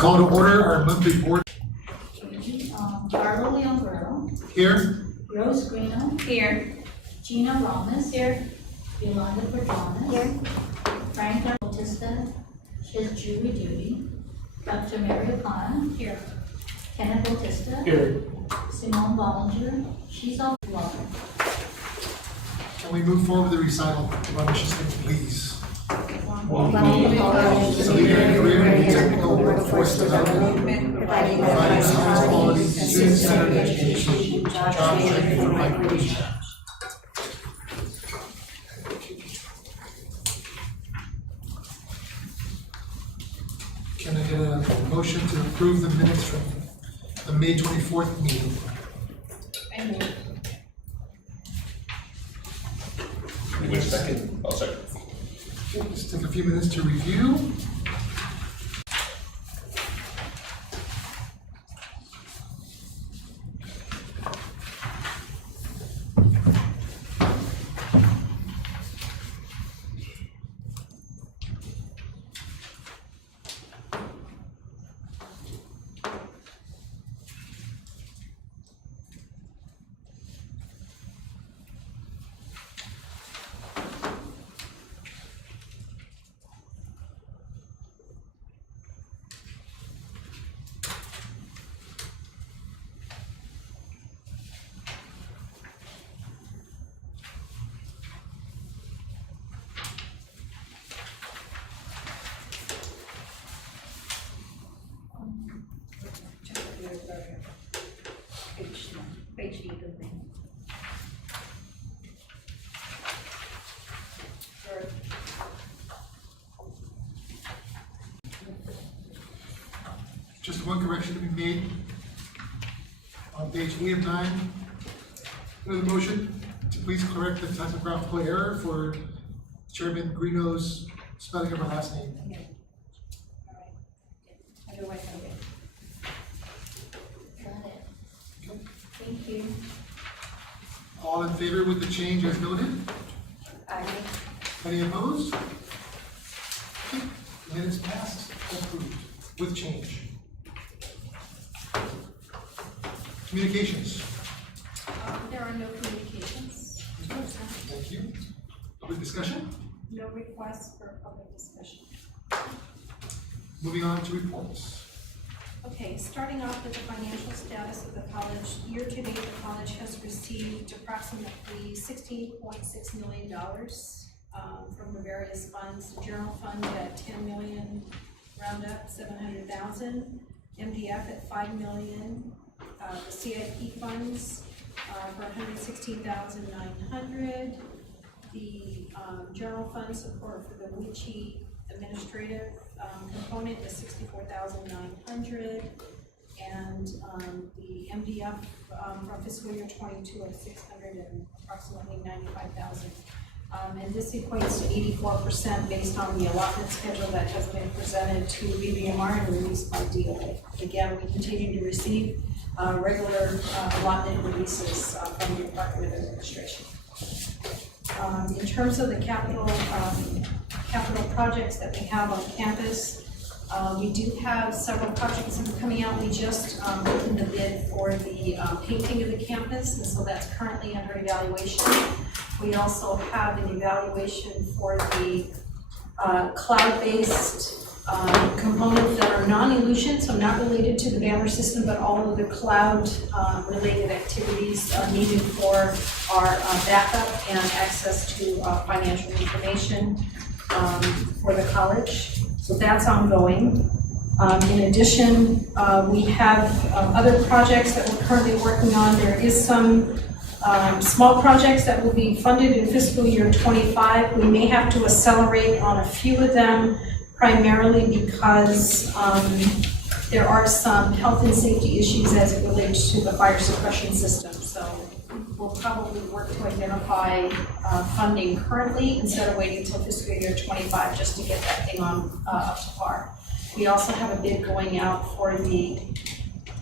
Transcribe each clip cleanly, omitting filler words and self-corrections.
call to order our monthly board. Carlo Leonguero. Here. Rose Grino. Here. Gina Ramos. Here. Yolanda Perdonas. Here. Frank Bautista. His Julie Duty. Dr. Mary O'Connor. Here. Kenneth Bautista. Here. Simone Bollinger. She's off the water. Can we move forward with the recital of our mission statement, please? Career and technical workforce development, providing science quality, student-centered education, job training for migration. Can I get a motion to approve the minutes from the May 24th meeting? Wait a second. I'll second. Let's take a few minutes to review. Page 8 of them. Just one correction to be made. On page 8 of 9, another motion to please correct the typographical error for Chairman Greeno's spelling of her last name. Okay. All right. Otherwise, okay. Got it. Okay. Thank you. All in favor with the change as noted? Aye. Any opposed? Okay. Minutes passed, approved, with change. Communications. There are no communications. Thank you. Public discussion? No requests for public discussion. Moving on to reports. Okay, starting off with the financial status of the college. Year to date, the college has received approximately $16.6 million from the various funds. The general fund at $10 million, round up $700,000. MDF at $5 million. The CIP funds for $116,900. The general fund support for the WICHE administrative component is $64,900, and the MDF from fiscal year 22 of $600 and approximately $95,000. And this equates to 84% based on the allotment schedule that has been presented to BBMR and released by DOA. Again, we continue to receive regular allotment releases from the Department of Administration. In terms of the capital projects that we have on campus, we do have several projects that are coming out. We just opened the bid for the painting of the campus, and so that's currently under evaluation. We also have an evaluation for the cloud-based components that are non-illusion, so not related to the banner system, but all of the cloud-related activities needed for our backup and access to financial information for the college. So that's ongoing. In addition, we have other projects that we're currently working on. There is some small projects that will be funded in fiscal year 25. We may have to accelerate on a few of them, primarily because there are some health and safety issues as it relates to the fire suppression system. So we'll probably work to identify funding currently instead of waiting until fiscal year 25 just to get that thing on up to par. We also have a bid going out for the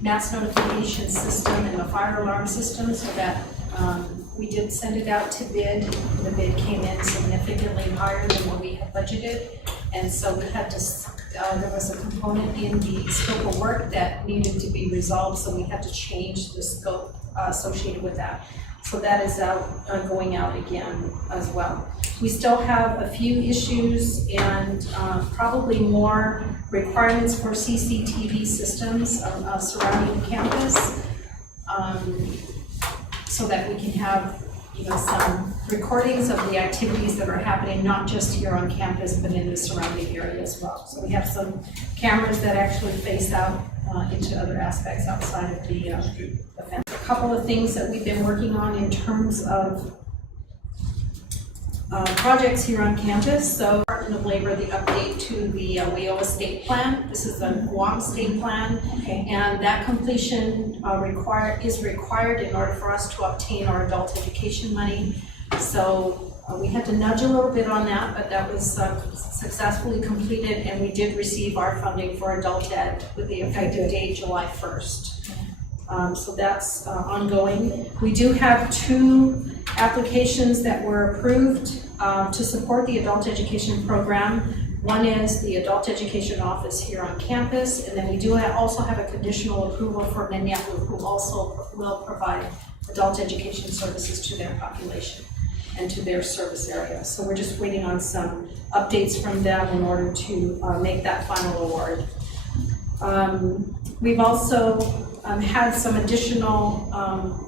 mass notification system and the fire alarm system, so that we did send it out to bid. The bid came in significantly higher than what we had budgeted, and so we had to there was a component in the scope of work that needed to be resolved, so we had to change the scope associated with that. So that is going out again as well. We still have a few issues and probably more requirements for CCTV systems surrounding the campus, so that we can have, some recordings of the activities that are happening, not just here on campus, but in the surrounding area as well. So we have some cameras that actually face out into other aspects outside of the fence. A couple of things that we've been working on in terms of projects here on campus. So Department of Labor, the update to the WIOA state plan. This is the Guam state plan. Okay. And that completion is required in order for us to obtain our adult education money. So we had to nudge a little bit on that, but that was successfully completed, and we did receive our funding for adult ed with the effective date July 1st. So that's ongoing. We do have 2 applications that were approved to support the adult education program. One is the adult education office here on campus, and then we do also have a conditional approval for Nenehu, who also will provide adult education services to their population and to their service area. So we're just waiting on some updates from them in order to make that final award. We've also had some additional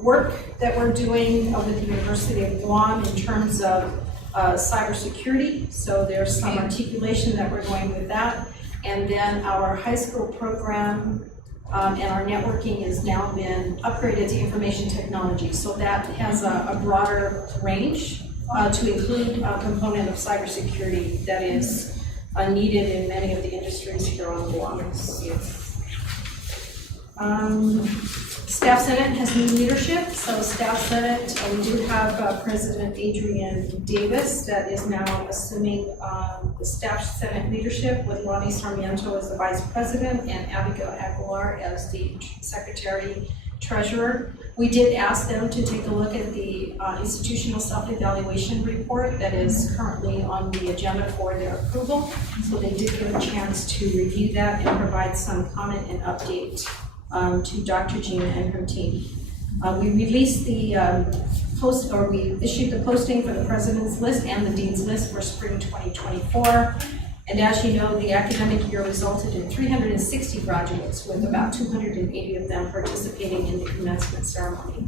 work that we're doing with the University of Guam in terms of cybersecurity. So there's some articulation that we're going with that. And then our high school program and our networking has now been upgraded to information technology. So that has a broader range to include a component of cybersecurity that is needed in many of the industries here on Guam. Staff Senate has new leadership. So Staff Senate, we do have President Adrian Davis that is now assuming the Staff Senate leadership, with Lonnie Sarmiento as the Vice President and Abigail Aguilar as the Secretary Treasurer. We did ask them to take a look at the institutional self-evaluation report that is currently on the agenda for their approval. So they did get a chance to review that and provide some comment and update to Dr. Gina and her team. We released the we issued the posting for the President's List and the Dean's List for spring 2024. And as you know, the academic year resulted in 360 graduates, with about 280 of them participating in the commencement ceremony.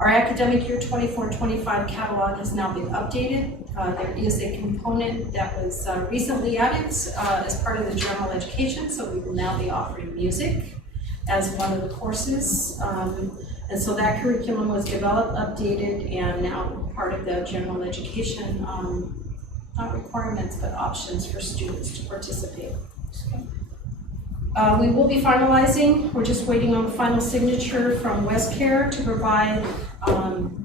Our academic year 24-25 catalog has now been updated. There is a component that was recently added as part of the general education, so we will now be offering music as one of the courses. And so that curriculum was developed, updated, and now part of the general education, not requirements, but options for students to participate. We will be finalizing, we're just waiting on the final signature from WestCare to provide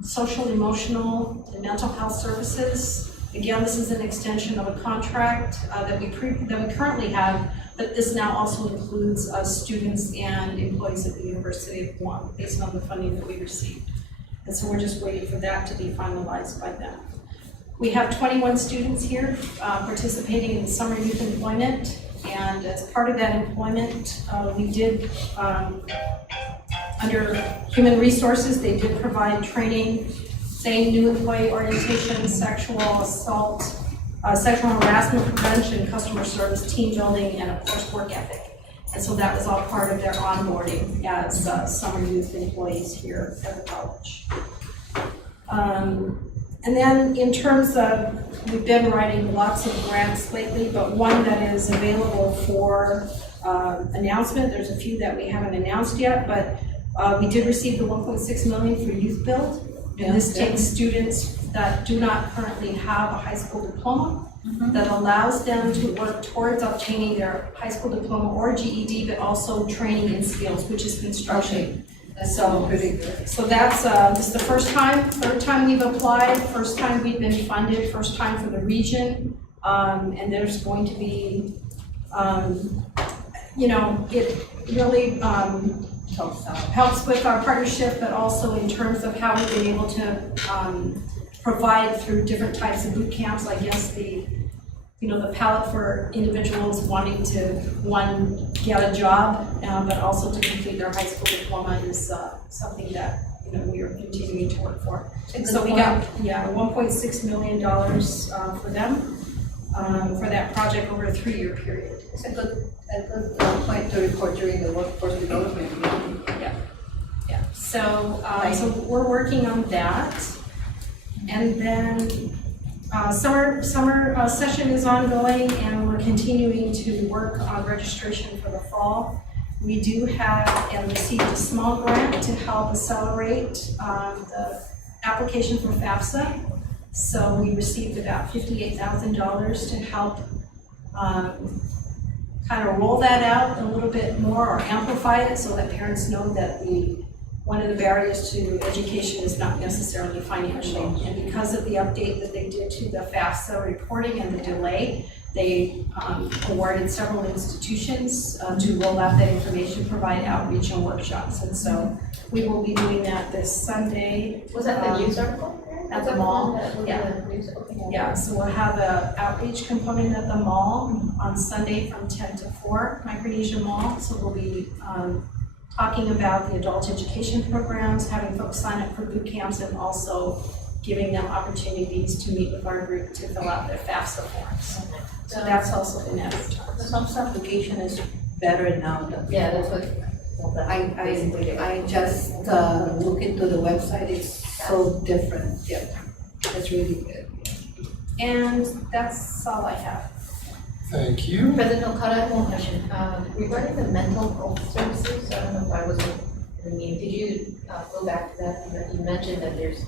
social, emotional, and mental health services. Again, this is an extension of a contract that we currently have, but this now also includes students and employees at the University of Guam, based on the funding that we received. And so we're just waiting for that to be finalized by them. We have 21 students here participating in summer youth employment, and as part of that employment, we did, under human resources, they did provide training, saying new employee orientation, sexual assault, sexual harassment prevention, customer service, team building, and of course work ethic. And so that was all part of their onboarding as summer youth employees here at the college. And then in terms of, we've been writing lots of grants lately, but one that is available for announcement, there's a few that we haven't announced yet, but we did receive the 1.6 million for Youth Build. And this takes students that do not currently have a high school diploma, that allows them to work towards obtaining their high school diploma or GED, but also training in skills, which is construction. So that's this is the third time we've applied, first time we've been funded, first time for the region, and there's going to be, it really helps with our partnership, but also in terms of how we've been able to provide through different types of boot camps. I guess the the palette for individuals wanting to, one, get a job, but also to complete their high school diploma is something that, we are continuing to work for. So we got, $1.6 million for them, for that project over a 3-year period. It's a good point to report during the workforce development meeting. Yeah, so we're working on that. And then summer session is ongoing, and we're continuing to work on registration for the fall. We do have and received a small grant to help accelerate the application for FAFSA. So we received about $58,000 to help kind of roll that out a little bit more or amplify it so that parents know that one of the barriers to education is not necessarily financial. And because of the update that they did to the FAFSA reporting and the delay, they awarded several institutions to roll out that information, provide outreach and workshops. And so we will be doing that this Sunday. Was that the news article? At the mall? Yeah. Yeah, so we'll have an outreach component at the mall on Sunday from 10 to 4, Micronesia Mall. So we'll be talking about the adult education programs, having folks sign up for boot camps, and also giving them opportunities to meet with our group to fill out their FAFSA forms. So that's also been advertised. The SOMS application is better now than Yeah, that's what. I just look into the website, it's so different. Yeah, that's really good. And that's all I have. Thank you. President Okada, I have one question. Regarding the mental health services, I don't know if I was in the meeting, did you go back to that? You mentioned that there's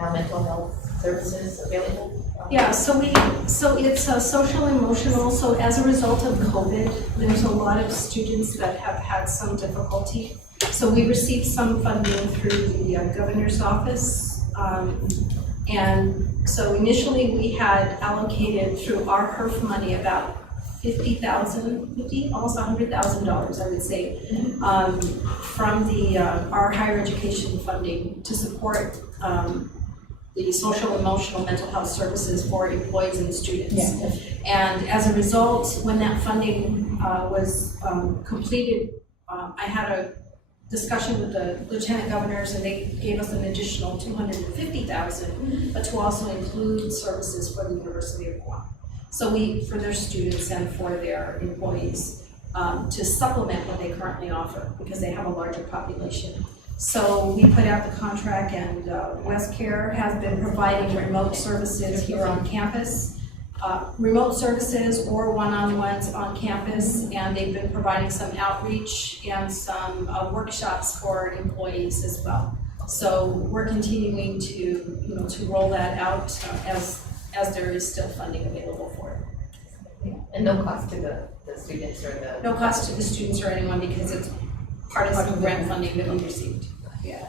now mental health services available? Yeah, so it's social emotional. So as a result of COVID, there's a lot of students that have had some difficulty. So we received some funding through the governor's office. And so initially we had allocated through our HERF money about almost $100,000, I would say, from our higher education funding to support the social, emotional, mental health services for employees and students. Yeah. And as a result, when that funding was completed, I had a discussion with the lieutenant governors, and they gave us an additional $250,000, but to also include services for the University of Guam. So for their students and for their employees, to supplement what they currently offer, because they have a larger population. So we put out the contract, and WestCare has been providing remote services here on campus, remote services or one-on-ones on campus, and they've been providing some outreach and some workshops for employees as well. So we're continuing to roll that out as there is still funding available for it. And no cost to the students or the? No cost to the students or anyone, because it's part of some grant funding that we received. Yeah,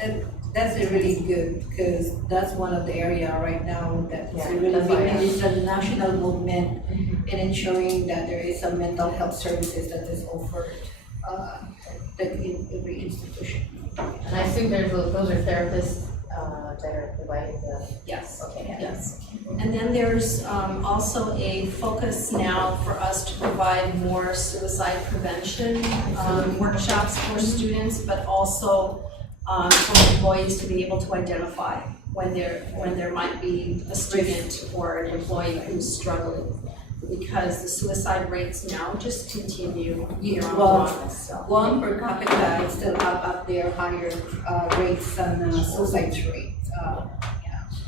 and that's really good, because that's one of the area right now that's really big. It's a national movement in ensuring that there is some mental health services that is offered in every institution. And I assume those are therapists that are providing the? Yes. Okay. Yes. And then there's also a focus now for us to provide more suicide prevention workshops for students, but also for employees to be able to identify when there might be a student or an employee who's struggling, because the suicide rates now just continue year on year. So. Guam per capita is still up there higher rates than suicide rate.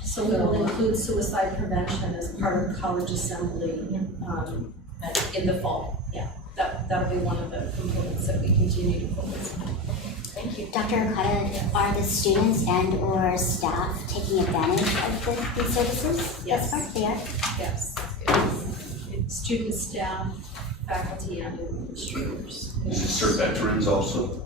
So we will include suicide prevention as part of college assembly in the fall. Yeah, that'll be one of the components that we continue to focus on. Thank you. Dr. Okada, are the students and or staff taking advantage of these services? Yes. That's part they are? Yes. Students, staff, faculty, and administrators. Does it serve veterans also?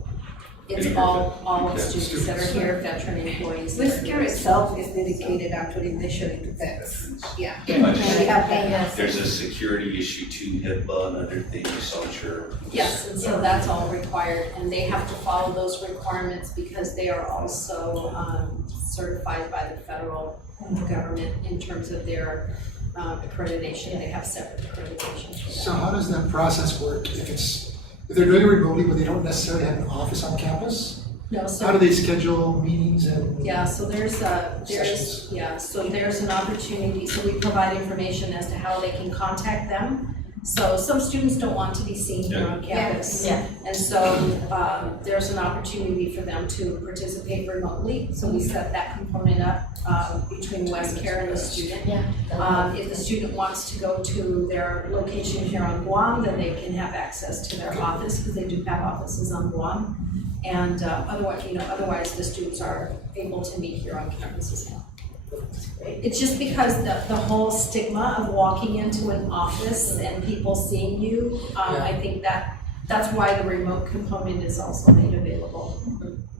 It's all students that are here, veteran employees. WestCare itself is dedicated actually initially to vets. Yeah. Yes. There's a security issue to HIPAA and other things, so I'm sure. Yes, and so that's all required, and they have to follow those requirements because they are also certified by the federal government in terms of their accreditation. They have separate accreditation for that. So how does that process work if they're doing it remotely, but they don't necessarily have an office on campus? No, so How do they schedule meetings and? yeah, so there's Sessions. there's an opportunity, so we provide information as to how they can contact them. So some students don't want to be seen here on campus. Yeah. And so, there's an opportunity for them to participate remotely, so we set that component up, between West Care and the student. Yeah. If the student wants to go to their location here on Guam, then they can have access to their office, because they do have offices on Guam. And, otherwise the students are able to meet here on campus as well. It's just because the whole stigma of walking into an office and people seeing you, I think that's why the remote component is also made available.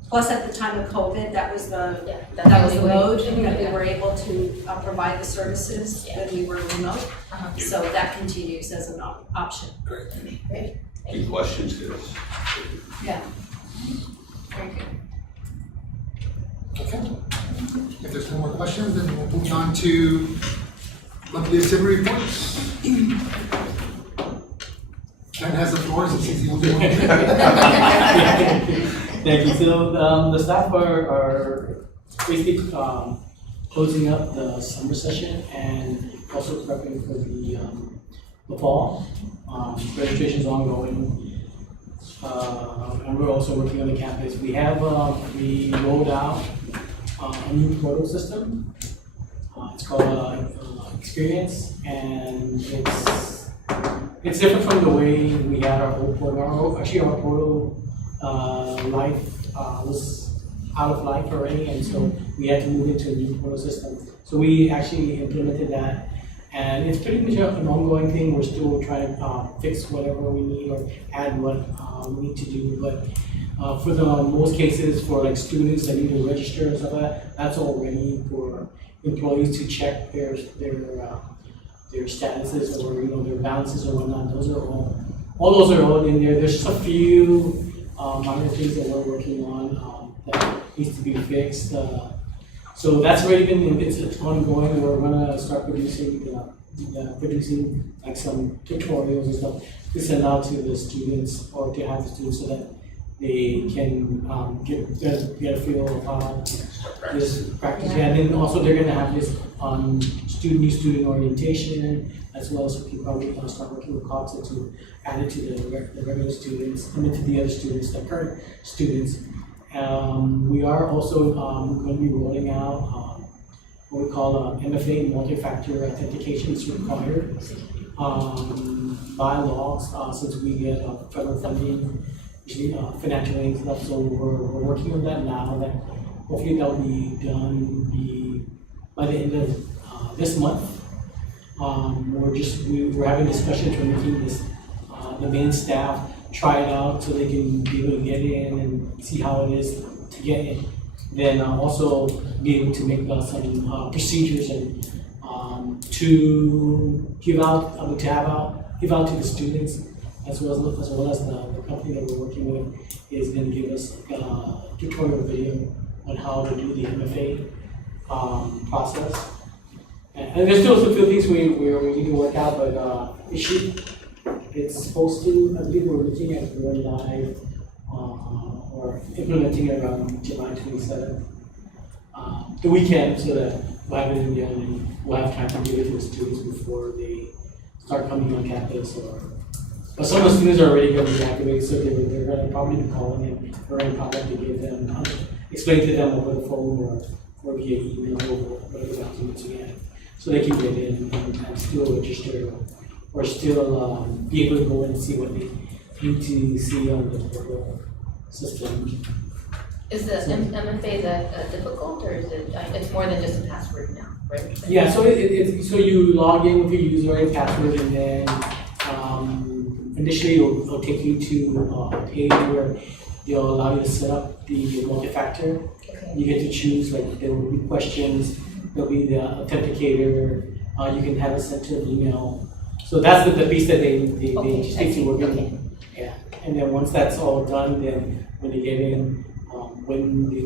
Plus, at the time of COVID, that was the mode that we were able to provide the services when we were remote. So that continues as an option. Great. Any questions, guys? Yeah. Very good. Okay. If there's no more questions, then we'll move on to monthly assembly reports. Ken has the floor since he's the only one. Thank you. So the staff are basically closing up the summer session and also prepping for the fall. Registration is ongoing, and we're also working on the campus. We have we rolled out a new portal system. It's called Experience, and it's different from the way we had our old portal. Actually, our portal life was out of life already, and so we had to move into a new portal system. So we actually implemented that, and it's pretty much an ongoing thing. We're still trying to fix whatever we need or add what we need to do, but for the most cases, for like students that need to register and stuff like that, that's all ready for employees to check their statuses or their balances or whatnot. Those are all those are all in there. There's just a few minor things that we're working on that needs to be fixed. So that's already been, it's ongoing. We're gonna start producing like some tutorials and stuff to send out to the students or to have the students so that they can get a feel of how this practice. Yeah. And then also they're gonna have this new student orientation as well, so we can probably start working with COTSA to add it to the regular students and then to the other students, the current students. We are also going to be rolling out what we call MFA, multi-factor authentication. Is required by law since we get federal funding, usually financial aid stuff. So we're working on that now. That hopefully that'll be done by the end of this month. We're having discussions. We're making this the main staff try it out so they can be able to get in and see how it is to get in. Then also be able to make some procedures and to give out to the students as well as the company that we're working with is going to give us a tutorial video on how to do the MFA process. And there's still a few things we need to work out, but it's supposed to, I believe we're looking at going live or implementing it around July 27th, the weekend, so that we'll have it in there and we'll have time to give it to the students before they start coming on campus. But some of the students are already going to be activated, so they're going to probably be calling in or in contact to give them, explain to them over the phone or via email or whatever documents we have, so they can get in and still register or still be able to go in and see what they need to see on the portal system. Is the MFA that difficult, or is it? It's more than just a password now, right? Yeah. So so you log in with your user and password, and then initially it'll take you to a page where they'll allow you to set up the multi-factor. Okay. You get to choose, like there will be questions. There'll be the authenticator. You can have it sent to an email. So that's the piece that they just take you working. Okay. Yeah, and then once that's all done, then when they get in, when the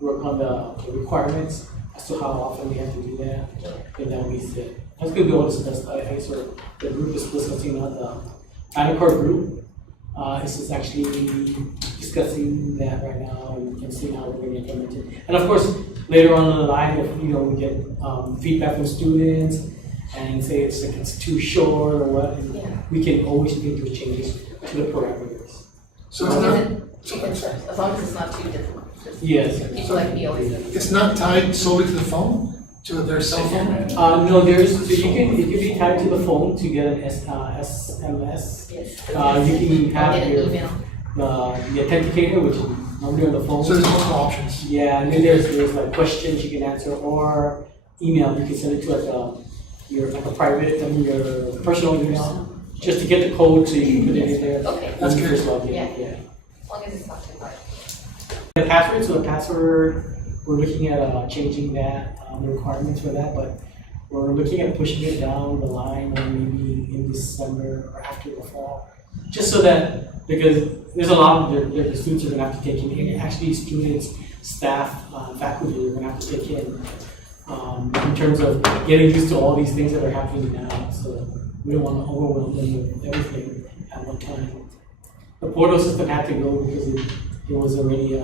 work on the requirements as to how often we have to do that, then that will be it. That's going to be all discussed. I sort of, the group is discussing on the Anna Core group. This is actually discussing that right now and seeing how we're going to implement it. And of course, later on in the line, if we get feedback from students and say it's too short or what, and we can always make those changes to the parameters. So As it's long not, as as long as it's not too difficult. Just Yes. People like me always. it's not tied solely to the phone, to their cell phone? No, it can be tied to the phone to get an SMS. Yes. You can have Get an your, email. the authenticator, which is normally on the phone. So there's multiple options. Yeah, and then there's like questions you can answer or email. You can send it to your private, your personal email, just to get the code so you can put it in there. Okay. That's when you good. first log in. Yeah. Yeah. As long as it's not too hard. The password, so the password, we're looking at changing that, the requirements for that, but we're looking at pushing it down the line or maybe in December or after the fall. Just so that, because there's a lot of the students are gonna have to take in, actually students, staff, faculty are gonna have to take in terms of getting used to all these things that are happening now. So we don't wanna overwhelm them with everything at one time. The portal system had to go because it was already,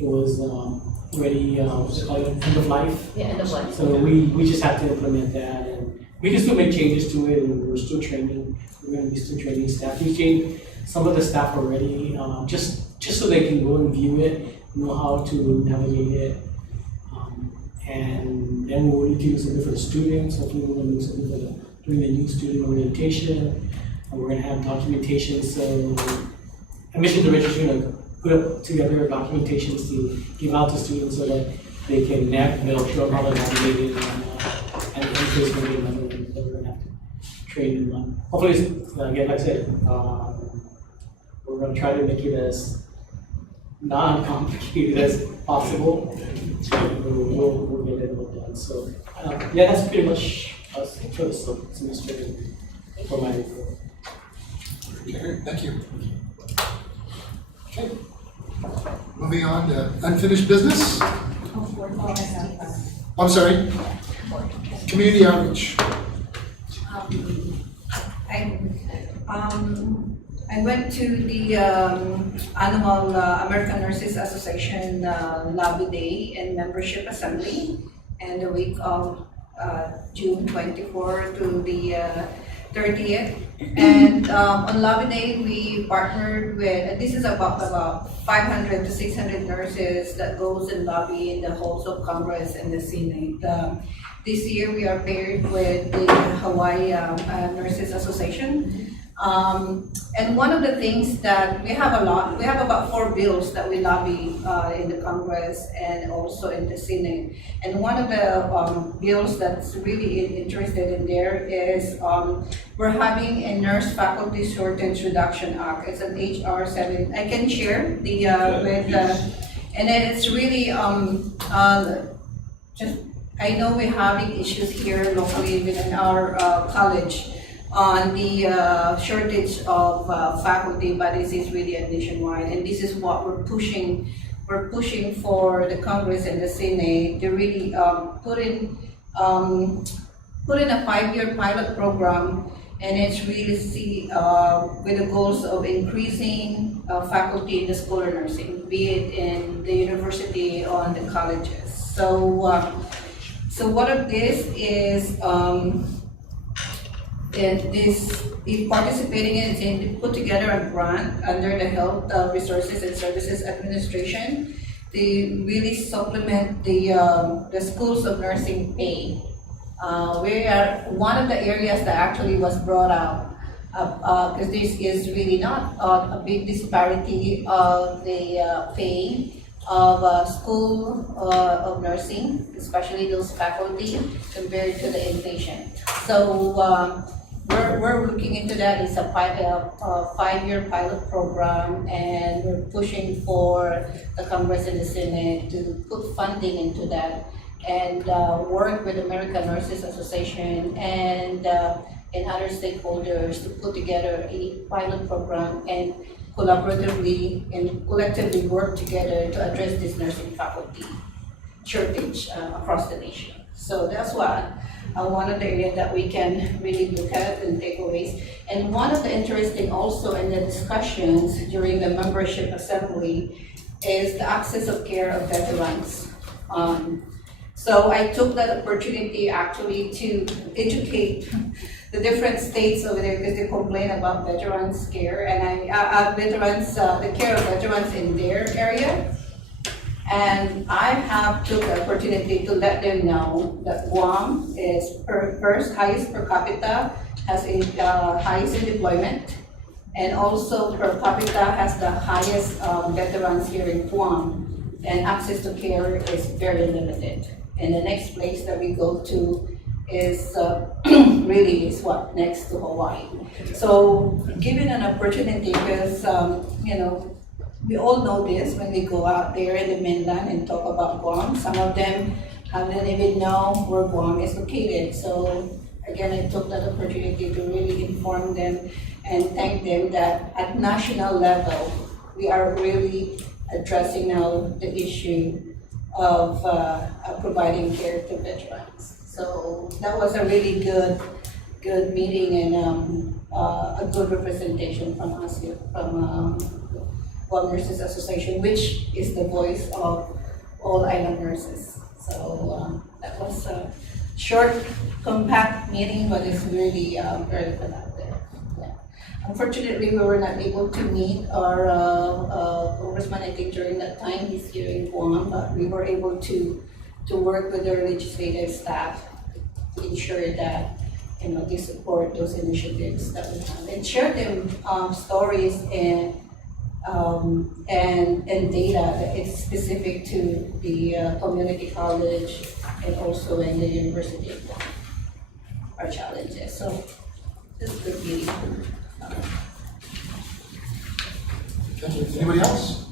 what's it called, end of life. Yeah, end of life. So we just have to implement that, and we can still make changes to it, and we're still training, we're gonna be still training staff. We trained some of the staff already, just so they can go and view it, know how to navigate it. And then we'll need to do something for the students, hopefully we're gonna do something for doing the new student orientation, and we're gonna have documentation, so admission directors are gonna put up together documentations to give out to students so that they can they'll show them how to navigate it, and there's gonna be another one that we're gonna have to train them on. Hopefully, again, like I said, we're gonna try to make it as non-complicated as possible. We'll get it all done. So, yeah, that's pretty much us for the semester for my report. Okay, thank you. Okay. Moving on to unfinished business. I'm sorry. Community outreach. I went to the annual American Nurses Association lobby day and membership assembly, and the week of June 24 to the 30th. And on lobby day, we partnered with, this is about 500 to 600 nurses that goes and lobby in the halls of Congress and the Senate. This year, we are paired with the Hawaii Nurses Association. And one of the things that we have about 4 bills that we lobby in the Congress and also in the Senate. And one of the bills that's really interested in there is we're having a Nurse Faculty Shortage Reduction Act. It's an HR 7. I can share the and then it's really just, I know we're having issues here locally within our college on the shortage of faculty, but this is really a nationwide, and this is what we're pushing. We're pushing for the Congress and the Senate to really put in a 5-year pilot program, and it's really with the goals of increasing faculty in the school of nursing, be it in the university or in the colleges. So, so what of this is. Is participating in to put together a grant under the Health Resources and Services Administration to really supplement the schools of nursing pay. We are one of the areas that actually was brought out because this is really not a big disparity of the pay of school of nursing, especially those faculty compared to the inpatient. So we're looking into that. It's a 5-year pilot program, and we're pushing for the Congress and the Senate to put funding into that and work with American Nurses Association and other stakeholders to put together a pilot program and collaboratively and collectively work together to address this nursing faculty shortage across the nation. So that's what one of the areas that we can really look at and takeaways. And one of the interesting also in the discussions during the membership assembly is the access of care of veterans. So I took that opportunity actually to educate the different states over there because they complain about veterans care and the care of veterans in their area. And I have took the opportunity to let them know that Guam is first highest per capita, has a highest in deployment, and also per capita has the highest veterans here in Guam, and access to care is very limited. And the next place that we go to is really is what next to Hawaii. So given an opportunity, because we all know this when we go out there in the mainland and talk about Guam. Some of them haven't even know where Guam is located. So again, I took that opportunity to really inform them and thank them that at national level, we are really addressing now the issue of providing care to veterans. So that was a really good meeting and a good representation from us here, from Guam Nurses Association, which is the voice of all island nurses. So that was a short, compact meeting, but it's really very productive. Yeah. Unfortunately, we were not able to meet our congressman, I think, during that time. He's here in Guam, but we were able to work with their legislative staff to ensure that they support those initiatives that we have and share them stories and data that is specific to the community college and also in the University of Guam, our challenges. So this is a good meeting. Thank you. Anybody else?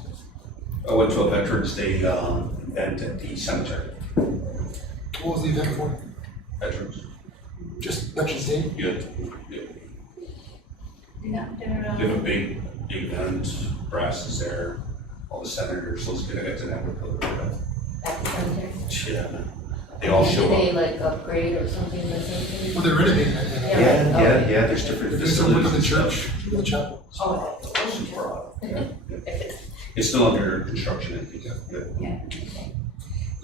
I went to a Veterans Day event at the cemetery. What was the event for? Veterans. Just Veterans Day? Yeah. Yeah, they're, We have a big event, brass is there, all the senators, so it's good to get to network a little bit. At the cemetery? Yeah, they all show Do they up. like upgrade or something like that? Well, they're renovating it. Yeah, there's different They're doing some work on the facilities. church, the chapel. Oh. Super odd. It's still under construction, I think. Yeah.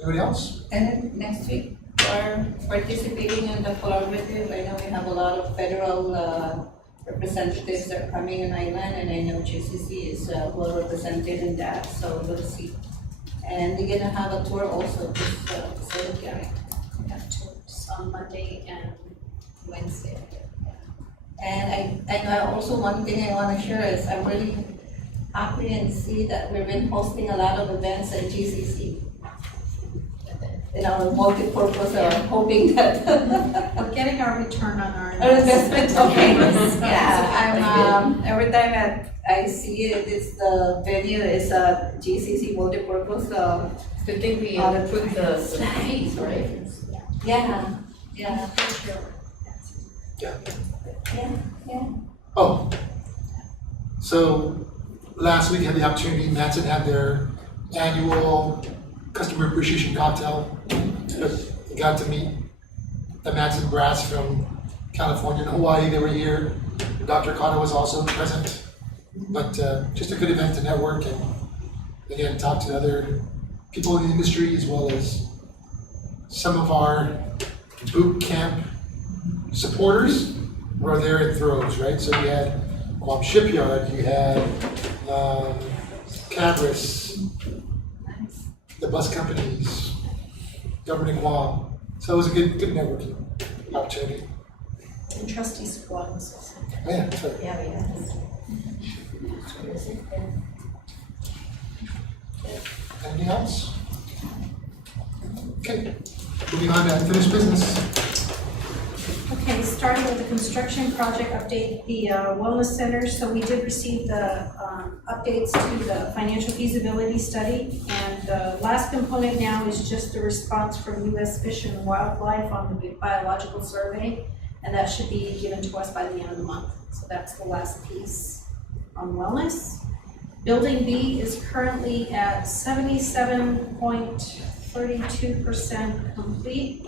Anybody else? and then next week, we're participating in the collaborative. I know we have a lot of federal representatives that are coming in island, and I know GCC is well represented in that, so we'll see. And we're gonna have a tour also, this facility. We have tours on Monday and Wednesday. And I also, one thing I wanna share is I'm really happy and see that we've been hosting a lot of events at GCC. In our multi-purpose, I'm hoping that We're getting our return on our our investment, okay. Yes. Yeah, I'm, every time I see it, it's the venue is a GCC multi-purpose, Good thing we approved the fees, right? yeah. Oh, so last week had the opportunity, Matson had their annual customer appreciation cocktail. We got to meet the Matson brass from California and Hawaii, they were here. Dr. Kano was also present, but just a good event to network and again, talk to other people in the industry as well as some of our boot camp supporters were there in throws, right? So you had Guam Shipyard, you had Cabris, the bus companies, government Guam. So it was a good networking opportunity. And Trustees squads. Oh, yeah, that's right. Yeah. Anything else? Okay, moving on to unfinished business. Okay, starting with the construction project update, the wellness center. So we did receive the updates to the financial feasibility study. And the last component now is just the response from U.S. Fish and Wildlife on the biological survey. And that should be given to us by the end of the month. So that's the last piece on wellness. Building B is currently at 77.32% complete.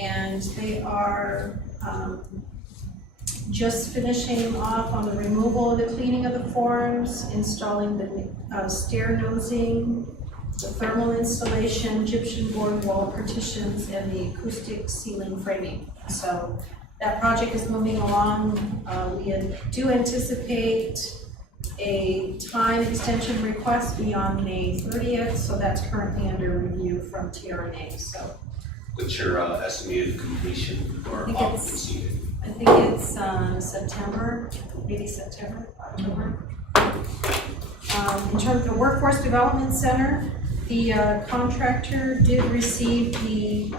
And they are just finishing off on the removal of the cleaning of the forms, installing the stair nosing, the thermal installation, gypsum board wall partitions, and the acoustic ceiling framing. So that project is moving along. We do anticipate a time extension request beyond May 30th, so that's currently under review from TRNA. So What's your estimated completion or I think it's- occupancy? I think it's September, maybe September, October. In terms of the Workforce Development Center, the contractor did receive the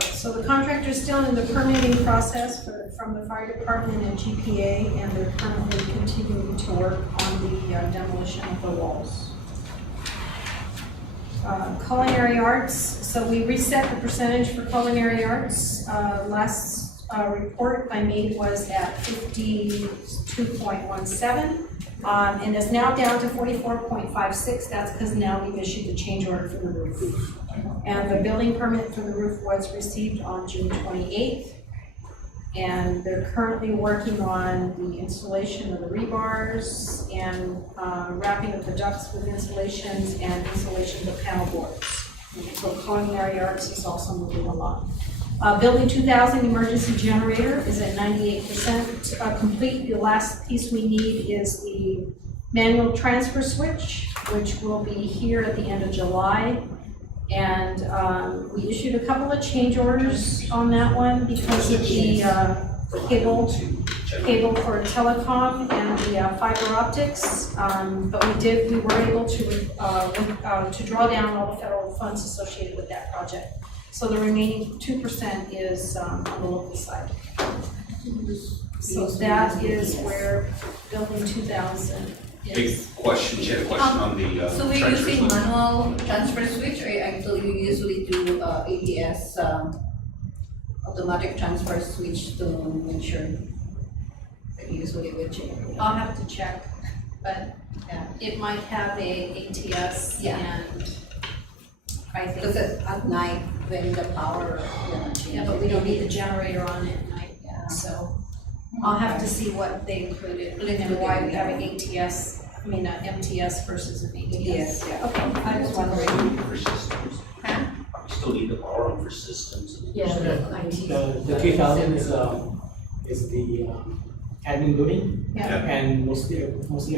so the contractor is still in the permitting process from the fire department and GPA, and they're currently continuing to work on the demolition of the walls. Culinary arts, so we reset the percentage for culinary arts. Last report I made was at 52.17, and it's now down to 44.56. That's because now we've issued the change order for the roof. And the building permit for the roof was received on June 28th. And they're currently working on the installation of the rebars and wrapping up the ducts with installations and installation of the panel boards. So culinary arts is also moving along. Building 2000 emergency generator is at 98% complete. The last piece we need is the manual transfer switch, which will be here at the end of July. And we issued a couple of change orders on that one because of the cable for telecom and the fiber optics. But we were able to draw down all the federal funds associated with that project. So the remaining 2% is on the local side. So that is where building 2000 Big is. question, she had a question on the So we're transfer using switch. manual transfer switch, or actually you usually do ATS, automatic transfer switch to make sure that usually we check. I'll have to check, but Yeah. it might have a ATS Yeah. and I think. Because at night when the power, changes. Yeah, but we don't need the generator on it at night, Yeah. so I'll have to see what they included and why we have an ATS, MTS versus an ATS. Yes, yeah. Okay, I was wondering. For systems. Huh? We still need the power on for systems. Yeah, the IT. The 3000 is the admin building, Yeah. and mostly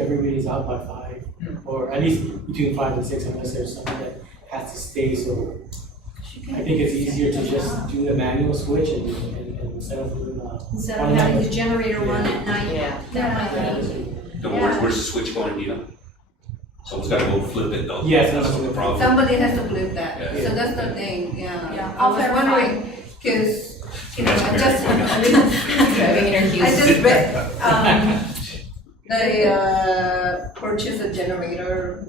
everybody is out by 5, or at least between 5 and 6, unless there's someone that has to stay. So I think it's easier to just do the manual switch and instead of doing Instead of having the generator run at night, Yeah. that might be. Then where's the switch going to be on? Someone's got to go flip it though. Yes, That's that's the the problem. Somebody has to flip that, Yeah. so that's the thing, yeah. Yeah, I I'll was verify. wondering, cause, I Driving interviews. just read, they, purchased a generator,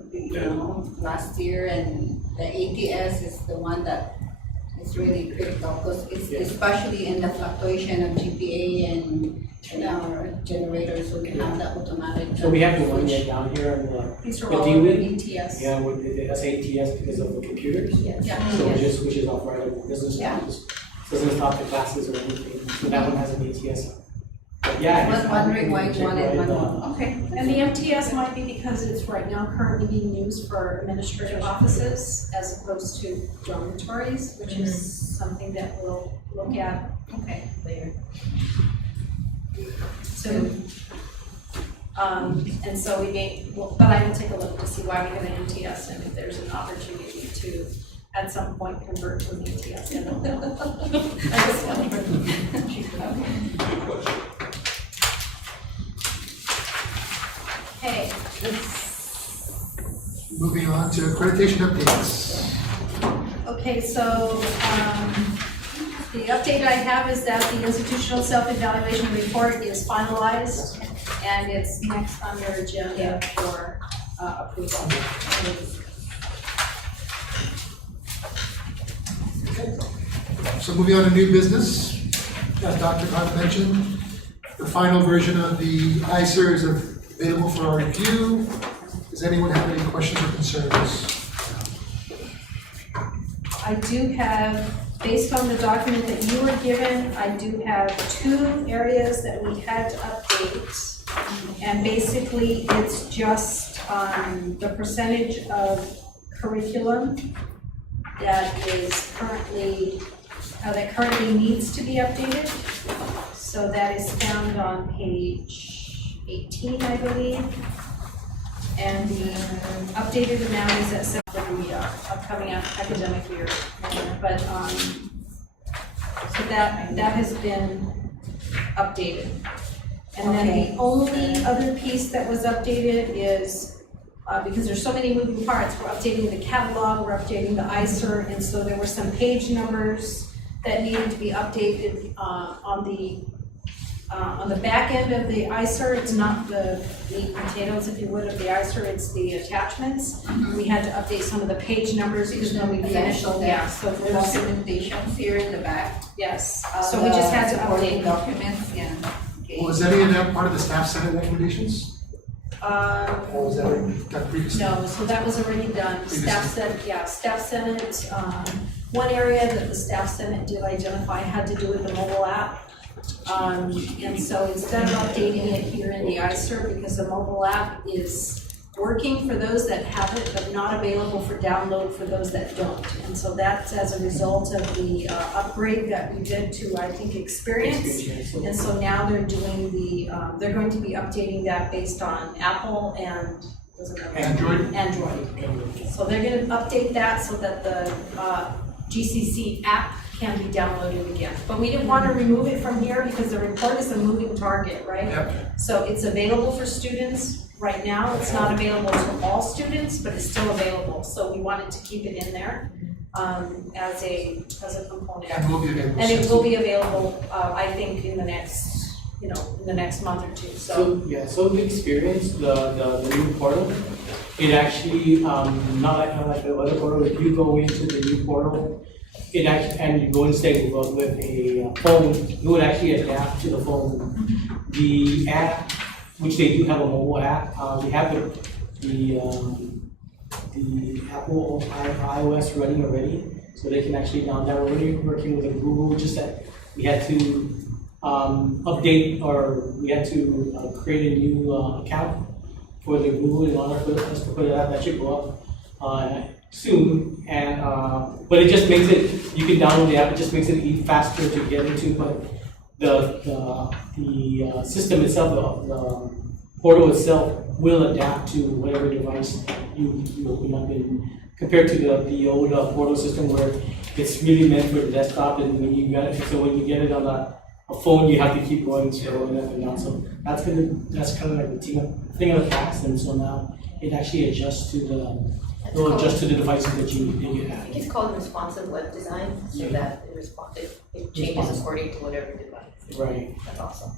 last year, and the ATS is the one that is really critical, because it's especially in the fluctuation of GPA and our generators, so we can have that automatic. So we have the one switch. down here on These are the all D-Win. ATS. Yeah, with the ATS because of the computers. Yeah. So it just switches off right away. It doesn't Yeah. doesn't stop the classes or anything. So that one has an ATS. But yeah. I was wondering why you wanted one. manual, okay. And the MTS might be because it's right now currently being used for administrative offices as opposed to dormitories, which is something that we'll look at. Okay. Later. So, and so we may, but I will take a look to see why we have an MTS and if there's an opportunity to at some point convert to an ATS. I don't know. I just wondered. Good question. Okay, Moving on to accreditation updates. okay, so, the update I have is that the institutional self-evaluation report is finalized and it's next on your agenda for approval. So moving on to new business, as Dr. Khan mentioned, the final version of the ICER is available for our review. Does anyone have any questions or concerns? I do have, based on the document that you were given, I do have 2 areas that we had to update. And basically, it's just the percentage of curriculum that is currently, that currently needs to be updated. So that is found on page 18, I believe. And the updated amount is at 7 for the upcoming academic year. But, so that has been updated. And then the only other piece that was updated is, because there's so many moving parts, we're updating the catalog, we're updating the ICER, and so there were some page numbers that needed to be updated on the back end of the ICER. It's not the meat and potatoes, if you would, of the ICER, it's the attachments. We had to update some of the page numbers because when we finished, yeah, so The documentations here in the back. yes, so we just had to supporting update. documents, yeah. Okay. Was any of that part of the staff senate recommendations? Or was that previously? No, so that was already done. Staff Senate, yeah, Staff Senate, one area that the Staff Senate did identify had to do with the mobile app. And so instead of updating it here in the ICER, because the mobile app is working for those that have it, but not available for download for those that don't. And so that's as a result of the upgrade that we did to, I think, Experience. And so now they're doing the, they're going to be updating that based on Apple and, was it Android? Android. So they're gonna update that so that the GCC app can be downloaded again. But we didn't want to remove it from here because the report is a moving target, right? Yep. So it's available for students. Right now, it's not available to all students, but it's still available. So we wanted to keep it in there as a component. And will be available. And it will be available, I think, in the next, in the next month or two, so. So, yeah, so the Experience, the new portal, it actually, not like the other portal, if you go into the new portal, it actually, and you go and stay with a phone, you would actually adapt to the phone. The app, which they do have a mobile app, we have the Apple iOS running already, so they can actually download. We're already working with Google, just that we had to update, or we had to create a new account for the Google in order for us to put it out. That should go up soon, and but it just makes it, you can download the app, it just makes it faster to get into, but the system itself, the portal itself will adapt to whatever device you open up in, compared to the old portal system where it's really meant for the desktop, and when you get it, so when you get it on a phone, you have to keep going scrolling up and down. So that's kind of like the thing of the past, and so now it actually adjusts to the devices that you I have. think it's called responsive web design, so that it changes according to whatever device. Right. That's awesome.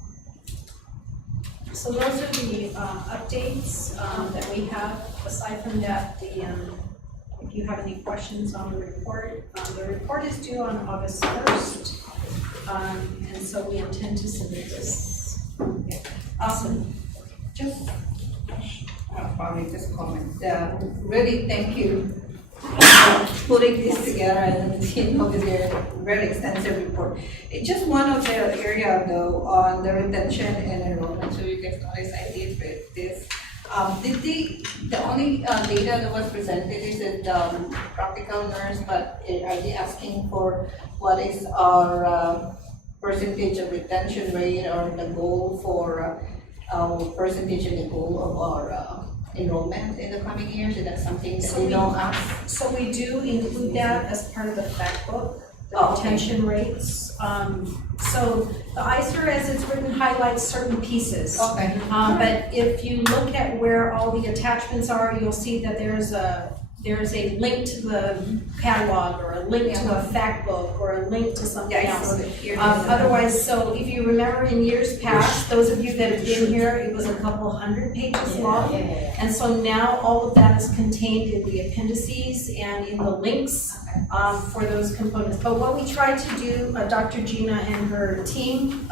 So those are the updates that we have. Aside from that, if you have any questions on the report is due on August 1st. And so we intend to submit this. Okay. Awesome. Just, probably just comment. Really, thank you for putting this together and, with your very extensive report. It's just one of the area though on the retention and enrollment. So you guys notice I did read this. The only data that was presented is that practical nurse, but are they asking for what is our percentage of retention rate or the goal for percentage and the goal of our enrollment in the coming years? Is that something that we don't ask? So we do include that as part of the fact book, the Oh, okay. retention rates. So the ICER, as it's written, highlights certain pieces. Okay. But if you look at where all the attachments are, you'll see that there's a there's a link to the catalog, or a link to a fact book, or a link to something else. Otherwise, so if you remember in years past, those of you that have been here, it was a couple hundred pages long. And so now all of that is contained in the appendices and in the links for those components. But what we tried to do, Dr. Gina and her team,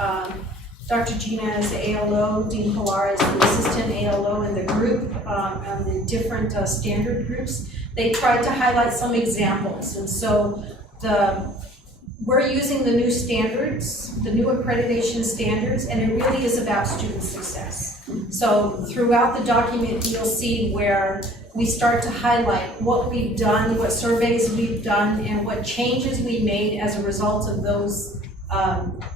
Dr. Gina is the ALO, Dean Pilar is the assistant ALO in the group, and the different standard groups. They tried to highlight some examples, and so we're using the new standards, the new accreditation standards, and it really is about student success. So throughout the document, you'll see where we start to highlight what we've done, what surveys we've done, and what changes we made as a result of those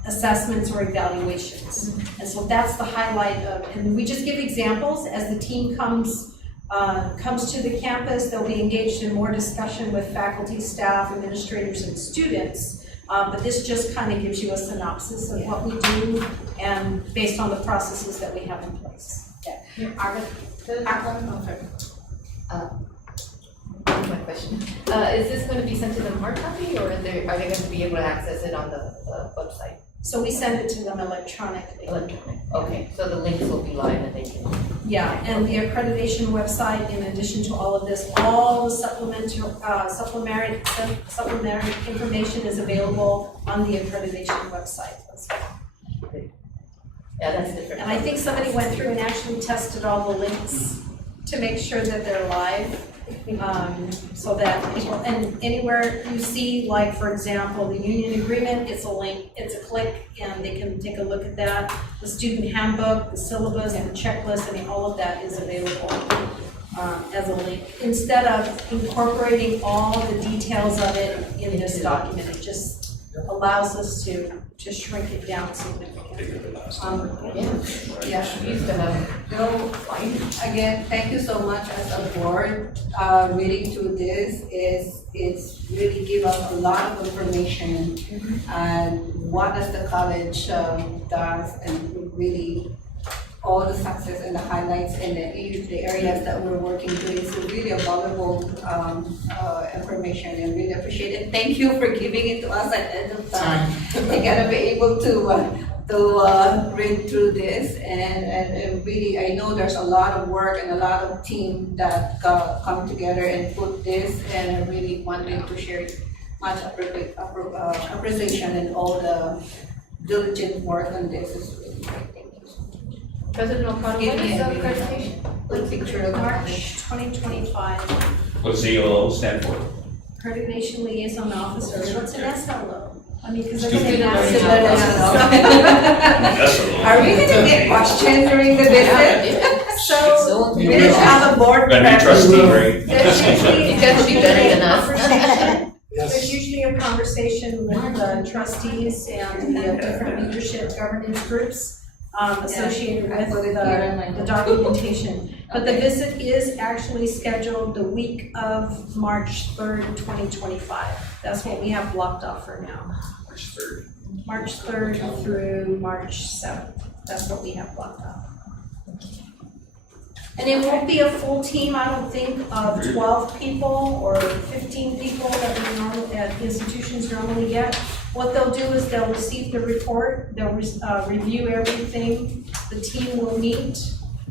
assessments or evaluations. And so that's the highlight of, and we just give examples as the team comes to the campus. They'll be engaged in more discussion with faculty, staff, administrators, and students. But this just kind of gives you a synopsis of what we do and based on the processes that we have in place. My question. Is this going to be sent to them hard copy, or are they going to be able to access it on the website? So we send it to them electronically. Electronic. Okay, so the links will be live and they can. Yeah, and the accreditation website, in addition to all of this, all the supplementary information is available on the accreditation website as well. Yeah, that's different. And I think somebody went through and actually tested all the links to make sure that they're live. So that people, and anywhere you see, like for example, the union agreement, it's a link, it's a click, and they can take a look at that. The student handbook, the syllabus, and the checklist, I mean, all of that is available as a link. Instead of incorporating all the details of it in this document, it just allows us to shrink it down significantly. Used to have. No, again, thank you so much as a board. Reading through this it's really give us a lot of information and what does the college does, and really all the success and the highlights and the areas that we're working through. It's really a valuable information, and really appreciate it. Thank you for giving it to us at the end of time. We gotta be able to read through this, and really, I know there's a lot of work and a lot of team that come together and put this, and I really wanted to share much appreciation and all the diligent work on this is really great. Thank you. President O'Connor, what is the accreditation? Put a picture of March 2025, What's the ALO stand for? accreditation liaison officer. What's an SLO? I mean, because Student they're gonna Learning ask Outcome. Are we gonna get questions during the visit? So, We didn't have a board. Got a new trustee, right? there's usually, You guys will be better than us. there's usually a conversation with the trustees and the different leadership governance groups associated with the documentation. But the visit is actually scheduled the week of March 3rd, 2025. That's what we have blocked off for now. March 3rd. March 3rd through March 7th. That's what we have blocked off. And it won't be a full team, I don't think, of 12 people or 15 people that institutions normally get. What they'll do is they'll receive the report, they'll review everything, the team will meet,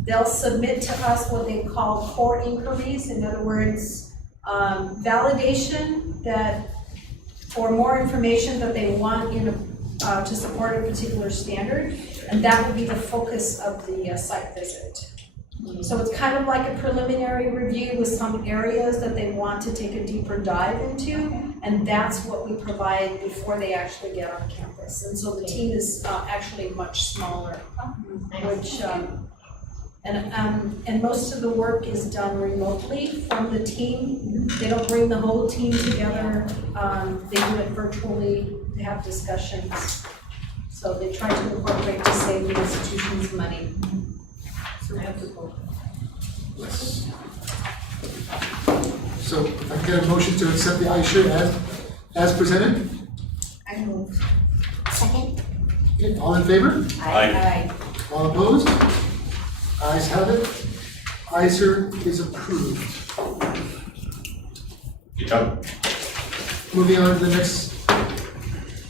they'll submit to us what they call core inquiries, in other words, validation that, or more information that they want to support a particular standard, and that will be the focus of the site visit. So it's kind of like a preliminary review with some areas that they want to take a deeper dive into, and that's what we provide before they actually get on campus. And so the team is actually much smaller, which, and most of the work is done remotely from the team. They don't bring the whole team together. They do it virtually, they have discussions. So they try to incorporate to save the institutions money. Yes. So if I can get a motion to accept the iShirt as presented? I move. Second? Okay, all in favor? Aye. All opposed? Ayes have it. iShirt is approved. Good job. Moving on to the next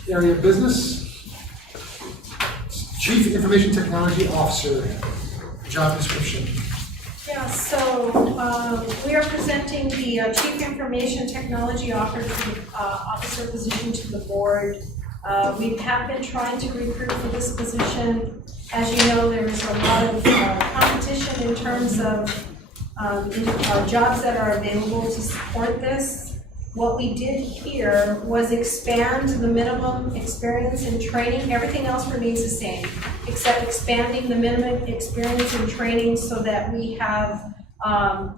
area of business. Chief Information Technology Officer, job description. Yeah, so we are presenting the Chief Information Technology Officer position to the board. We have been trying to recruit for this position. As you know, there is a lot of competition in terms of jobs that are available to support this. What we did here was expand the minimum experience and training. Everything else remains the same, except expanding the minimum experience and training so that we have,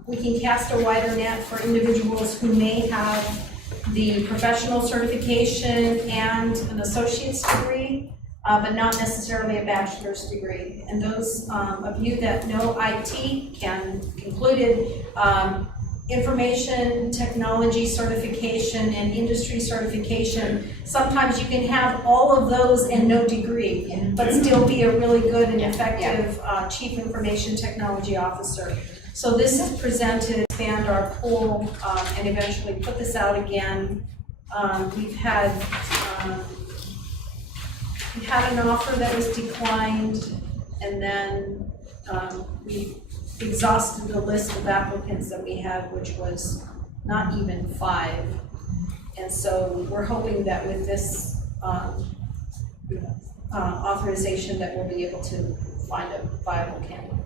we can cast a wider net for individuals who may have the professional certification and an associate's degree, but not necessarily a bachelor's degree. And those of you that know IT can included information technology certification and industry certification. Sometimes you can have all of those and no degree, but still be a really good and effective Chief Information Technology Officer. So this is presented to expand our pool and eventually put this out again. We've had an offer that was declined, and then we exhausted the list of applicants that we had, which was not even 5. And so we're hoping that with this authorization that we'll be able to find a viable candidate.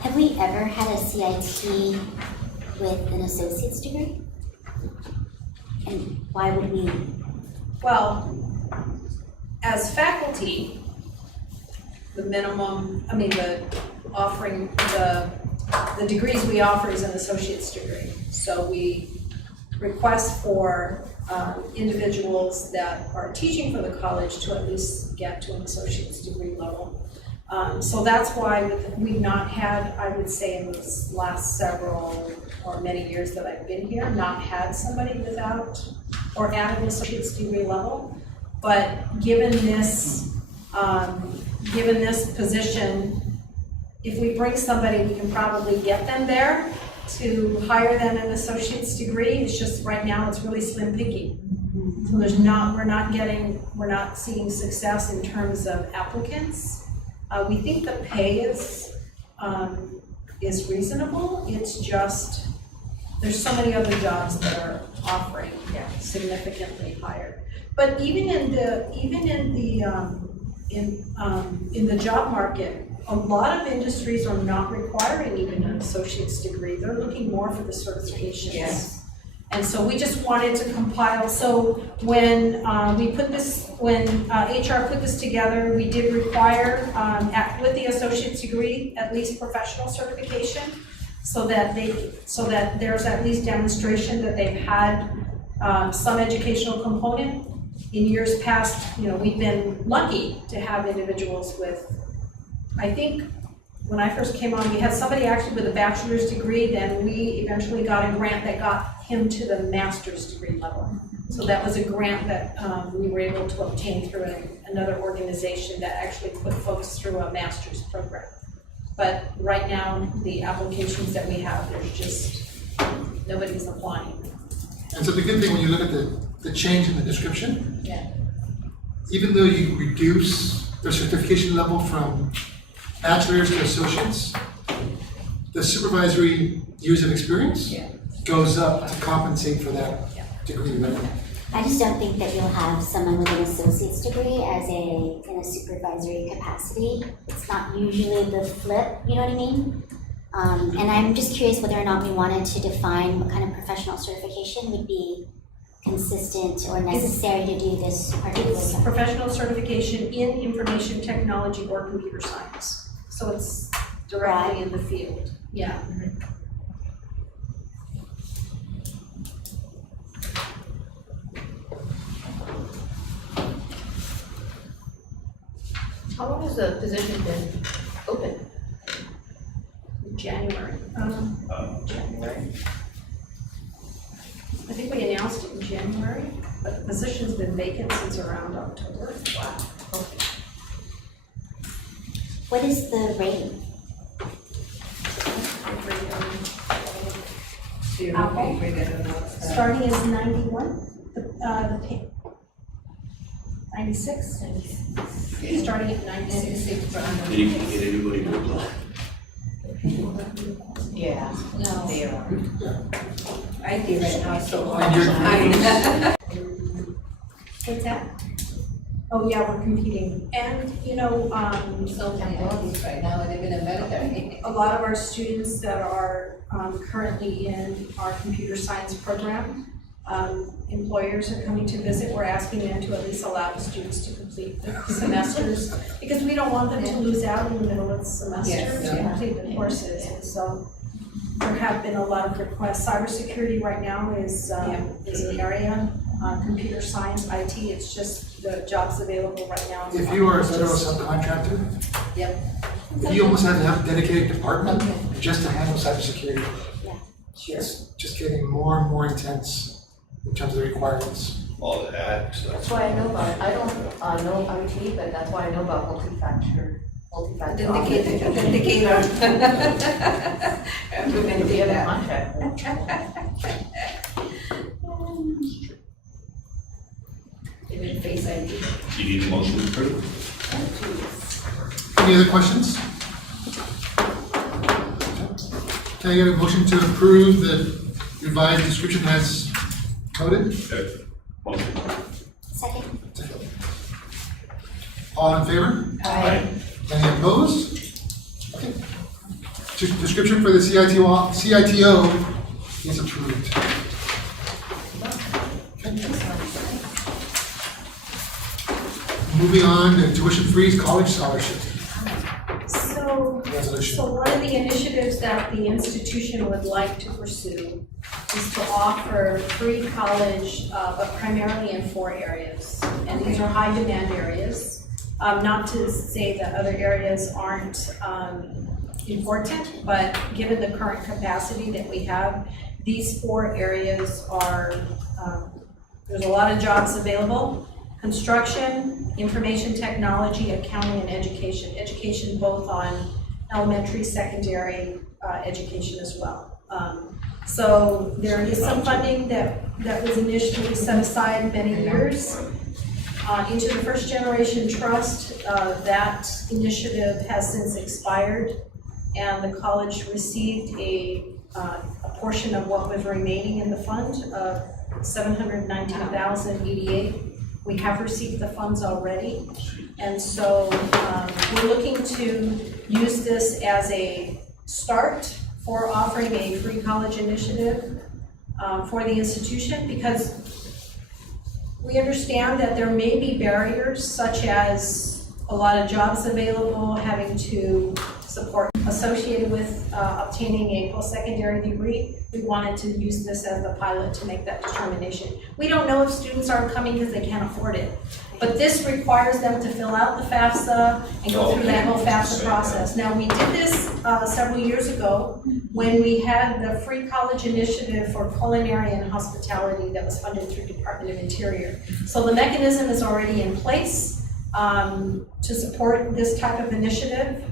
Have we ever had a CIT with an associate's degree? And why would we? Well, as faculty, the minimum, the degrees we offer is an associate's degree. So we request for individuals that are teaching for the college to at least get to an associate's degree level. So that's why we've not had, I would say in the last several or many years that I've been here, not had somebody without or at an associate's degree level. But given this position, if we bring somebody, we can probably get them there to hire them an associate's degree. It's just right now it's really slim picking. So we're not seeing success in terms of applicants. We think the pay is reasonable. It's just there's so many other jobs that are offering significantly higher. But even in the job market, a lot of industries are not requiring even an associate's degree. They're looking more for the certifications. Yes. And so we just wanted to compile. So when HR put this together, we did require with the associate's degree at least professional certification, so that there's at least demonstration that they've had some educational component. In years past, we've been lucky to have individuals with, I think when I first came on, we had somebody actually with a bachelor's degree, then we eventually got a grant that got him to the master's degree level. So that was a grant that we were able to obtain through another organization that actually put folks through a master's program. But right now, the applications that we have, there's just, nobody's applying. And so the good thing when you look at the change in the description, even though you reduce the certification level from bachelor's to associates, the supervisory years of experience goes up to compensate for that degree level. I just don't think that you'll have someone with an associate's degree in a supervisory capacity. It's not usually the flip, you know what I mean? And I'm just curious whether or not we wanted to define what kind of professional certification would be consistent or necessary to do this particular job. Professional certification in information technology or computer science. So it's directly in the field. Yeah. How long has the position been open? January. January. I think we announced it in January, but the position's been vacant since around October. Wow. Okay. What is the rate? Zero Apple. paper, I don't know what's that. Starting is 91, the pay. 96? Starting at 96. 96 for under. Did you get anybody to apply? Yeah, No, they are. IT right now is so And you're- hard. What's that? Oh, yeah, we're competing. And, you know, So many ITs right now, and even in military. a lot of our students that are currently in our computer science program, employers are coming to visit, we're asking them to at least allow the students to complete the semesters, because we don't want them to lose out in the middle of the semester Yes. to complete the courses. And so there have been a lot of requests. Cybersecurity right now is an area, computer science, IT, it's just the jobs available right now. If you are a federal subcontractor, Yep. you almost have to have a dedicated department just to handle cybersecurity. Sure. It's just getting more and more intense in terms of the requirements. All the hacks, That's why I know about it. I don't know IT, but that's why I know about multi-factor. Authenticator. I'm going to They do have a that. contract. Even Face ID. do you need a motion to approve? Any other questions? Can I get a motion to approve the revised description as coded? Okay. Motion. Second. All in favor? Aye. Any opposed? Okay. Description for the CITO is approved. Okay. Moving on to tuition-free college scholarship So, resolution. so one of the initiatives that the institution would like to pursue is to offer free college, but primarily in 4 areas. And these are high demand areas. Not to say that other areas aren't important, but given the current capacity that we have, these 4 areas are, there's a lot of jobs available. Construction, information technology, accounting, and education. Education both on elementary, secondary education as well. So there is some funding that was initially set aside many years into the First Generation Trust. That initiative has since expired, and the college received a portion of what was remaining in the fund of $719,088. We have received the funds already, and so we're looking to use this as a start for offering a free college initiative for the institution, because we understand that there may be barriers such as a lot of jobs available, having to support associated with obtaining a post-secondary degree. We wanted to use this as a pilot to make that determination. We don't know if students aren't coming because they can't afford it, but this requires them to fill out the FAFSA and go through that whole FAFSA process. Now, we did this several years ago when we had the free college initiative for culinary and hospitality that was funded through Department of Interior. So the mechanism is already in place to support this type of initiative,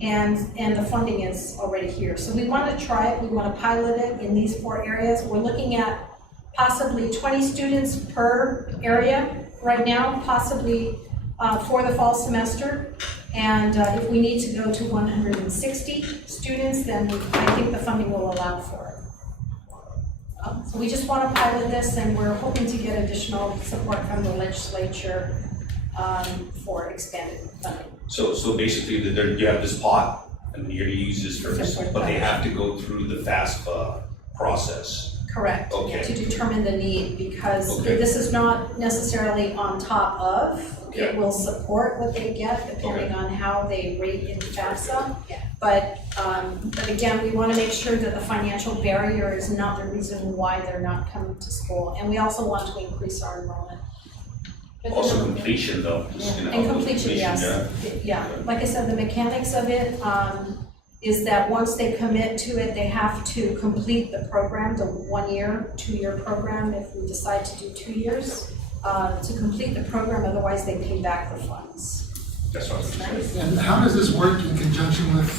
and the funding is already here. So we want to try it, we want to pilot it in these 4 areas. We're looking at possibly 20 students per area right now, possibly for the fall semester. And if we need to go to 160 students, then I think the funding will allow for it. So we just want to pilot this, and we're hoping to get additional support from the legislature for expanded funding. So basically, you have this pot, and you're gonna use this for this, but they have to go through the FAFSA process. Correct. Okay. To determine the need, because Okay. this is not necessarily on top of, it Okay. will support what they get depending on how they rate in FAFSA. But again, we want to make sure that the financial barrier is not the reason why they're not coming to school. And we also want to increase our enrollment. Also completion though. just, you know, And completion, yes. Yeah, like I said, the mechanics of it is that once they commit to it, they have to complete the program, the 1-year, 2-year program, if we decide to do 2 years, to complete the program, otherwise they pay back the funds. That's what I'm saying. And how does this work in conjunction with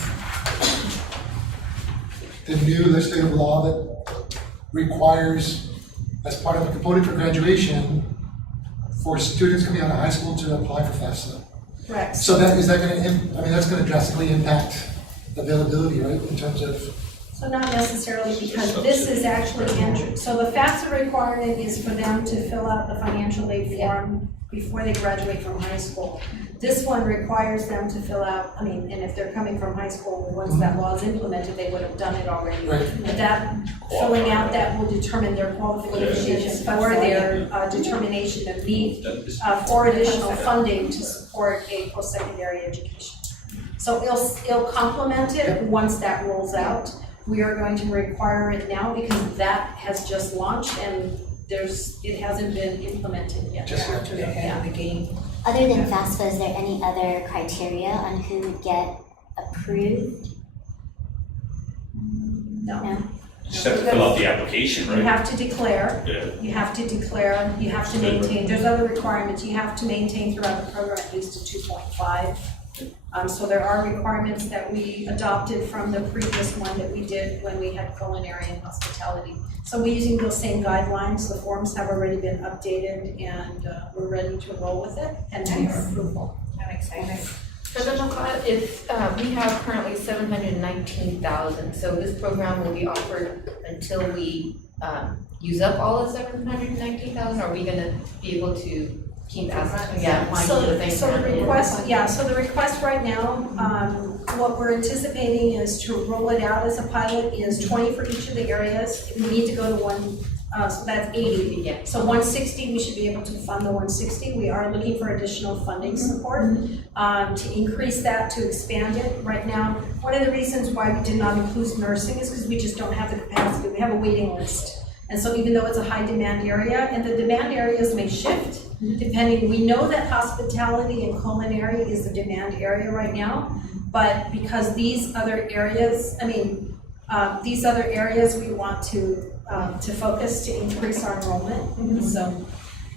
the new legislative law that requires, as part of a component for graduation, for students coming out of high school to apply for FAFSA. Correct. So is that gonna, that's gonna drastically impact availability, right, in terms of, So not necessarily, because this is actually, so the FAFSA requirement is for them to fill out the financial aid form before they graduate from high school. This one requires them to fill out, and if they're coming from high school, once that law is implemented, they would have done it already. Right. But that, filling out that will determine their qualifications for their determination of need for additional funding to support a post-secondary education. So it'll complement it once that rolls out. We are going to require it now because that has just launched and it hasn't been implemented yet. Just yet, After yeah. that, the game. Other than FAFSA, is there any other criteria on who would get approved? No. No? Just have to fill out the application, You right? have to declare, Yeah. you have to maintain, there's other requirements, you have to maintain throughout the program at least a 2.5. So there are requirements that we adopted from the previous one that we did when we had culinary and hospitality. So we're using those same guidelines, the forms have already been updated and we're ready to roll with it and to your approval. I'm excited. President Alcala, if we have currently 719,000, so this program will be offered until we use up all of 719,000? Are we gonna be able to keep asking, applying to the same? So the request right now, what we're anticipating is to roll it out as a pilot is 20 for each of the areas. We need to go to one, so that's 80. Yeah. So 160, we should be able to fund the 160. We are looking for additional funding support to increase that, to expand it. Right now, one of the reasons why we did not include nursing is because we just don't have the capacity. We have a waiting list. And so even though it's a high demand area, and the demand areas may shift, depending, we know that hospitality and culinary is the demand area right now, but because these other areas, we want to focus to increase our enrollment, so.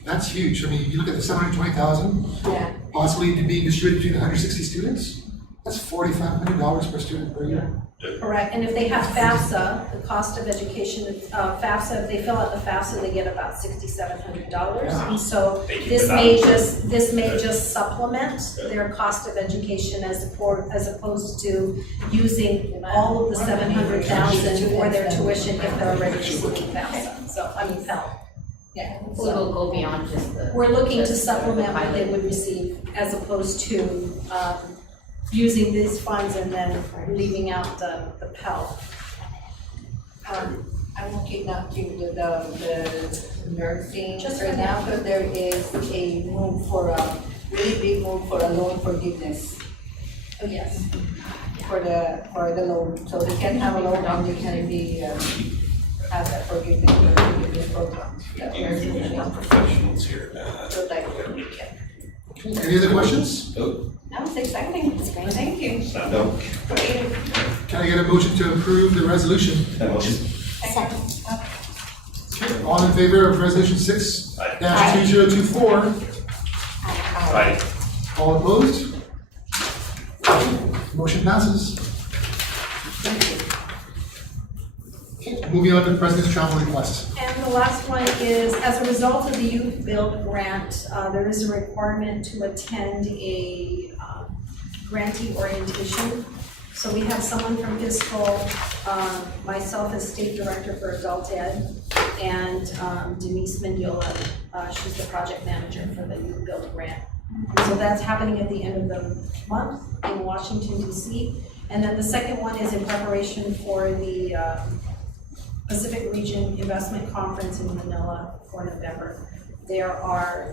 that's huge. You look at the 720,000, Yeah. possibly to be distributed between 160 students, that's $4,500 per student per year. Correct, and if they have FAFSA, the cost of education, FAFSA, if they fill out the FAFSA, they get about $6,700. And so Thank you this for may that. this may just supplement their cost of education as opposed to using all of the 700,000 for their tuition if they're already receiving FAFSA, Pell. Yeah. So it'll go beyond just the. We're looking to just the supplement what they pilot. would receive as opposed to using these funds and then leaving out the Pell. I'm looking up to the nursing Just right for now, because there is a move for a really big move for a loan forgiveness Oh, yes. for the loan. So they can have a loan and they can be, have that forgiveness program. More professionals here. So like, Any other questions? that was exciting. That's great. Thank you. Stand up. Can I get a motion to approve the resolution? That motion. Second. Okay, all in favor of resolution 6-2024? Right. All opposed? Motion passes. Okay, moving on to the President's travel request. And the last one is, as a result of the Youth Build grant, there is a requirement to attend a grantee orientation. So we have someone from fiscal, myself as state director for adult ed, and Denise Mendiola, she's the project manager for the Youth Build grant. So that's happening at the end of the month in Washington DC. And then the second one is in preparation for the Pacific Region Investment Conference in Manila for November. There are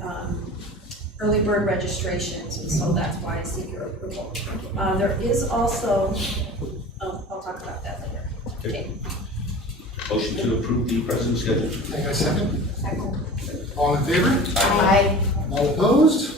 early bird registrations, and so that's why I seek your approval. There is also, I'll talk about that later. Okay. Motion to approve the President's schedule. Can I get a second? All in favor? Aye. All opposed?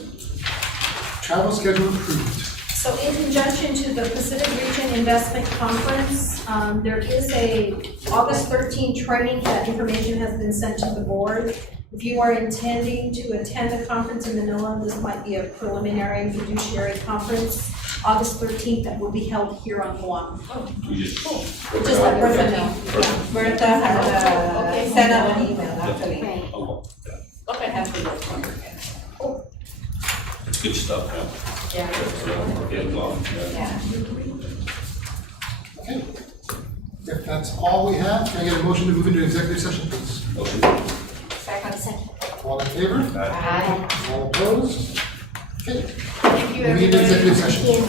Travel schedule approved. So in conjunction to the Pacific Region Investment Conference, there is a August 13 training. That information has been sent to the board. If you are intending to attend the conference in Manila, this might be a preliminary fiduciary conference, August 13th, that will be held here on Guam. We just. Just let Bertha know. Bertha had, Okay. sent out an email, actually. Right. Oh, yeah. I have to look for it. It's good stuff, yeah. Yeah. Okay, well, yeah. Yeah. Okay. If that's all we have, can I get a motion to move into executive session, please? Motion. Second. All in favor? Aye. All opposed? Okay, Thank you, we need an everybody. executive session. Yes.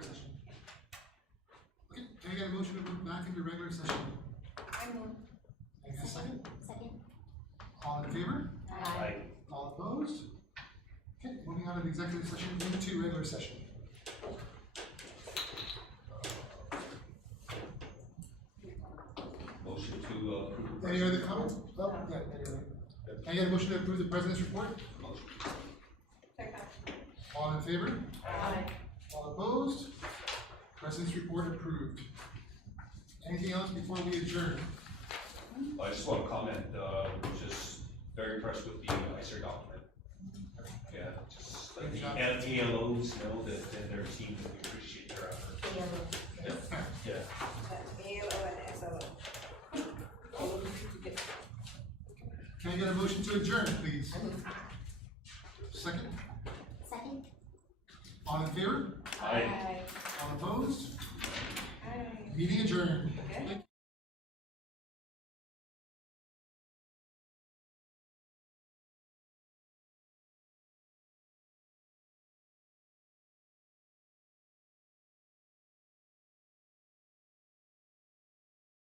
regular session. Okay, can I get a motion to move back into regular session? I move. Can I get a second? Second. All in favor? Aye. All opposed? Okay, moving on to the executive session into regular session. Motion to approve. Any other comments? Oh, yeah, anyway. Can I get a motion to approve the president's report? Motion. All in favor? Aye. All opposed? President's report approved. Anything else before we adjourn? I just want to comment, just very impressed with the ICER document. Yeah, just like the Good job. LTLOs know that and their team, that we appreciate their effort. Yeah. Can I get a motion to adjourn, please? Second? Second. All in favor? Aye. All opposed? Meeting adjourned.